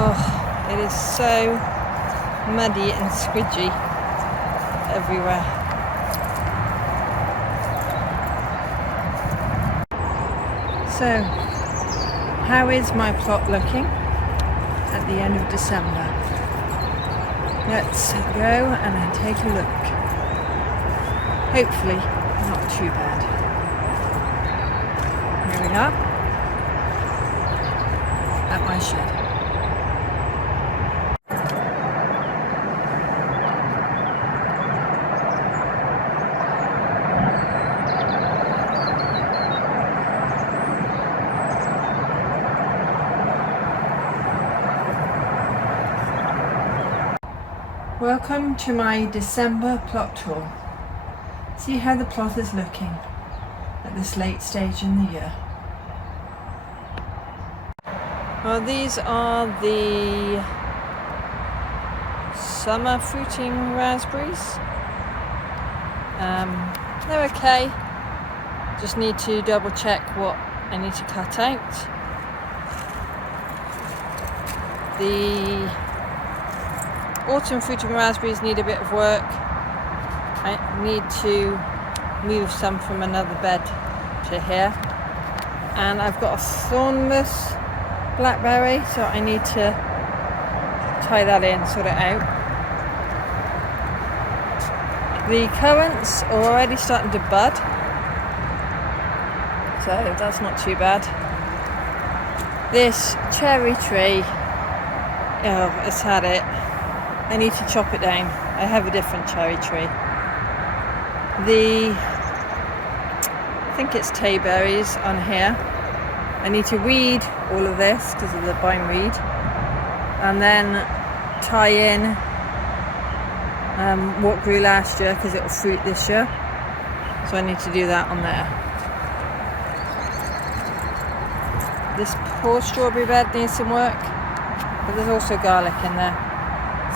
Oh, it is so muddy and squidgy everywhere. So, how is my plot looking at the end of December? Let's go and take a look. Hopefully not too bad. Here we are at my shed. Welcome to my December plot tour. See how the plot is looking at this late stage in the year. Well, these are the summer fruiting raspberries. They're okay. Just need to double check what I need to cut out. The autumn fruiting raspberries need a bit of work. I need to move some from another bed to here. And I've got a thornless blackberry, so I need to tie that in, sort it out. The currants are already starting to bud, so that's not too bad. This cherry tree, oh, it's had it. I need to chop it down. I have a different cherry tree. I think it's tayberries on here. I need to weed all of this because of the bindweed, and then tie in what grew last year because it will fruit this year. So I need to do that on there. This poor strawberry bed needs some work, but there's also garlic in there.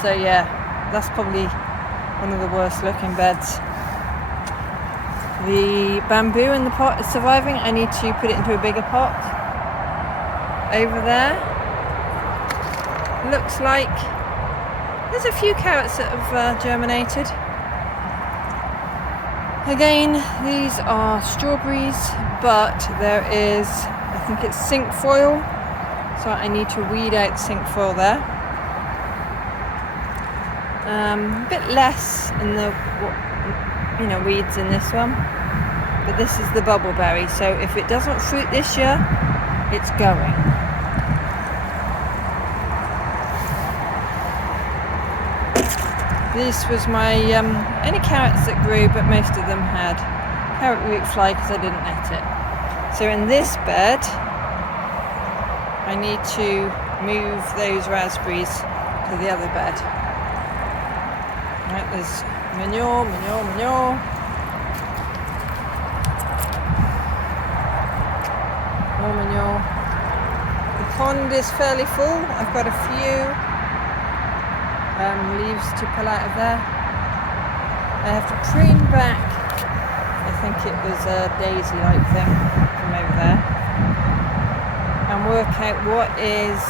So yeah, that's probably one of the worst looking beds. The bamboo in the pot is surviving. I need to put it into a bigger pot. Over there, looks like there's a few carrots that have germinated. Again, these are strawberries, but there is, I think it's cinquefoil, so I need to weed out cinquefoil there. A bit less in the weeds in this one, but this is the bubbleberry, so if it doesn't fruit this year, it's going. This was my only carrots that grew, but most of them had carrot root fly because I didn't net it. So in this bed, I need to move those raspberries to the other bed. Right, there's manure. More manure. The pond is fairly full. I've got a few leaves to pull out of there. I have to prune back, I think it was a daisy-like thing from over there, and work out what is,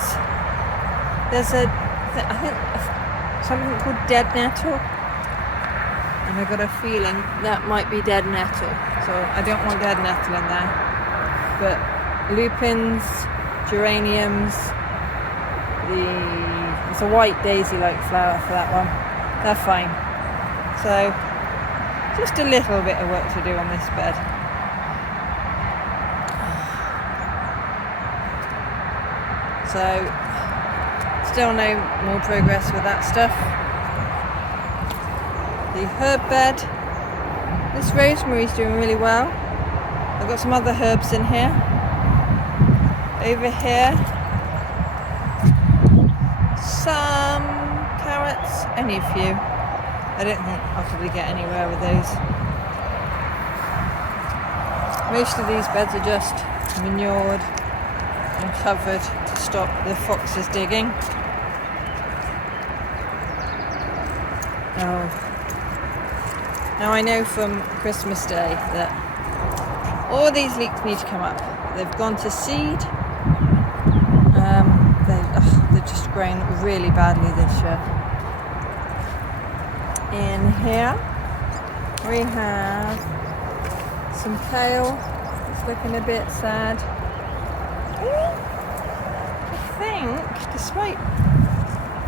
I think something called dead nettle, and I've got a feeling that might be dead nettle, so I don't want dead nettle in there. But lupins, geraniums, it's a white daisy-like flower for that one. They're fine. So, just a little bit of work to do on this bed. So, still no more progress with that stuff. The herb bed. This rosemary's doing really well. I've got some other herbs in here. Over here, some carrots, only a few. I don't think I'll probably get anywhere with those. Most of these beds are just manured and covered to stop the foxes digging. Oh. Now I know from Christmas Day that all these leeks need to come up. They've gone to seed. They're just grown really badly this year. In here we have some kale. It's looking a bit sad. I think, despite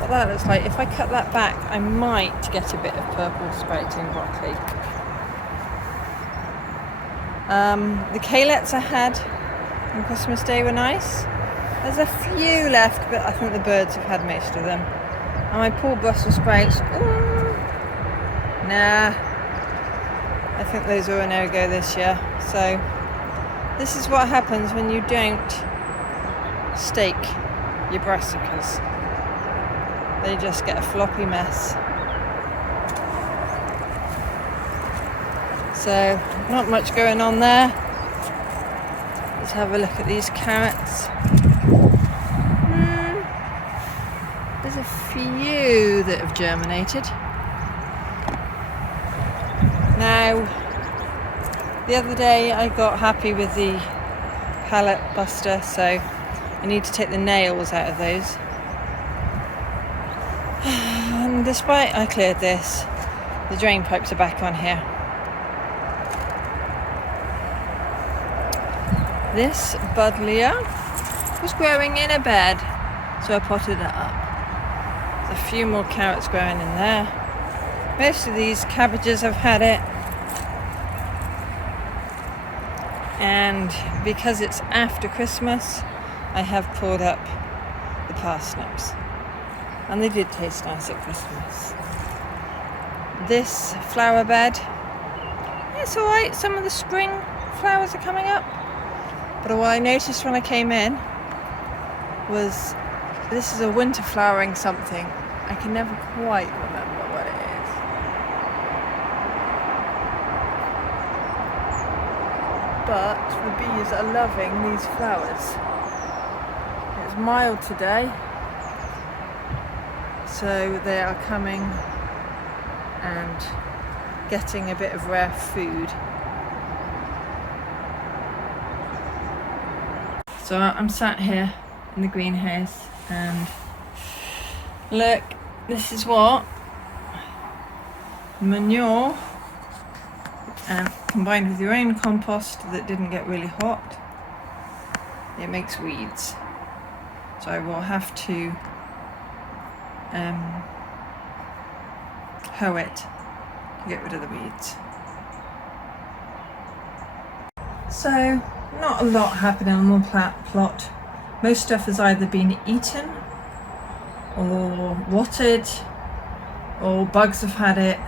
what that looks like, if I cut that back, I might get a bit of purple sprouting broccoli. The kaleets I had on Christmas Day were nice. There's a few left, but I think the birds have had most of them. And my poor Brussels sprouts, nah, I think those are a no-go this year. So this is what happens when you don't stake your brassicas. They just get a floppy mess. So not much going on there. Let's have a look at these carrots. There's a few that have germinated. Now, the other day I got happy with the pallet buster, so I need to take the nails out of those. And despite I cleared this, the drain pipes are back on here. This buddleia was growing in a bed, so I potted it up. There's a few more carrots growing in there. Most of these cabbages have had it. And because it's after Christmas, I have pulled up the parsnips. And they did taste nice at Christmas. This flower bed, it's alright. Some of the spring flowers are coming up. But what I noticed when I came in was this is a winter flowering something. I can never quite remember what it is. But the bees are loving these flowers. It's mild today, so they are coming and getting a bit of rare food. So I'm sat here in the greenhouse and look, this is what manure and combined with your own compost that didn't get really hot, it makes weeds. So I will have to hoe it to get rid of the weeds. So not a lot happening on the plot. Most stuff has either been eaten or rotted or bugs have had it.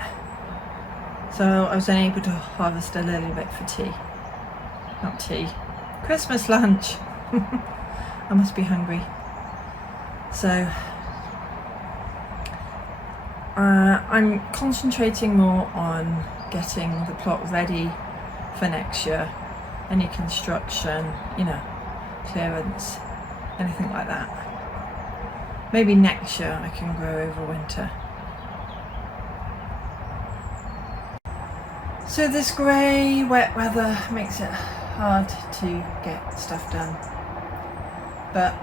So I was unable to harvest a little bit for tea. Not tea. Christmas lunch. I must be hungry. So I'm concentrating more on getting the plot ready for next year. Any construction, clearance, anything like that. Maybe next year I can grow over winter. So this grey, wet weather makes it hard to get stuff done. But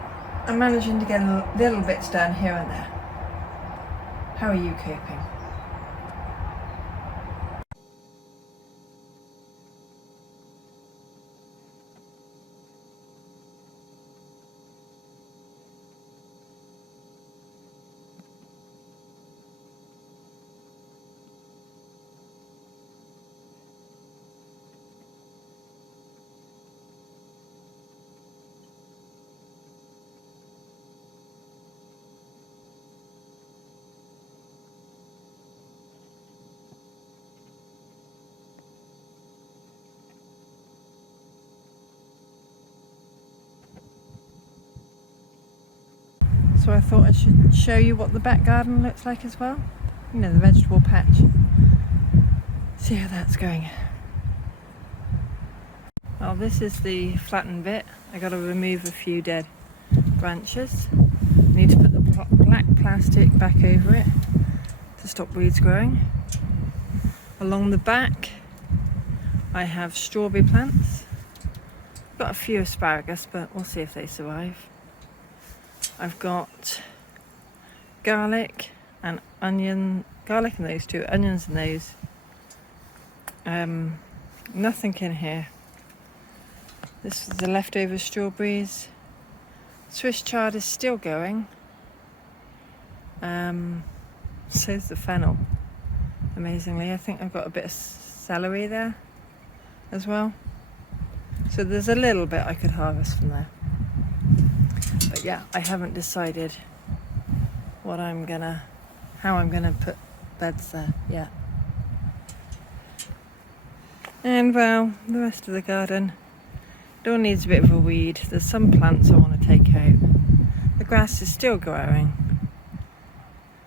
I'm managing to get little bits done here and there. How are you coping? So I thought I should show you what the back garden looks like as well. The vegetable patch. See how that's going. Well, this is the flattened bit. I got to remove a few dead branches. I need to put the black plastic back over it to stop weeds growing. Along the back I have strawberry plants. Got a few asparagus, but we'll see if they survive. I've got garlic and onion, garlic in those two, onions in those. Nothing in here. This is the leftover strawberries. Swiss chard is still going. So's the fennel. Amazingly, I think I've got a bit of celery there as well. So there's a little bit I could harvest from there. But yeah, I haven't decided how I'm gonna put beds there yet. And well, the rest of the garden, it all needs a bit of a weed. There's some plants I want to take out. The grass is still growing.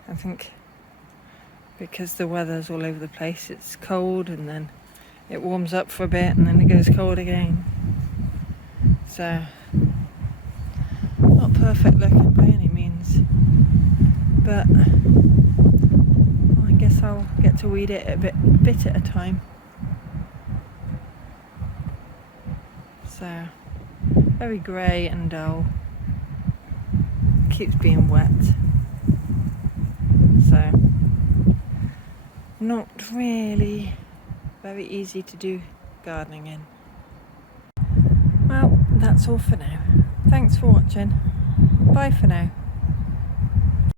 I think because the weather's all over the place, it's cold and then it warms up for a bit and then it goes cold again. So, not perfect looking by any means, but I guess I'll get to weed it a bit at a time. So, very grey and dull. Keeps being wet. So, not really very easy to do gardening in. Well, that's all for now. Thanks for watching. Bye for now.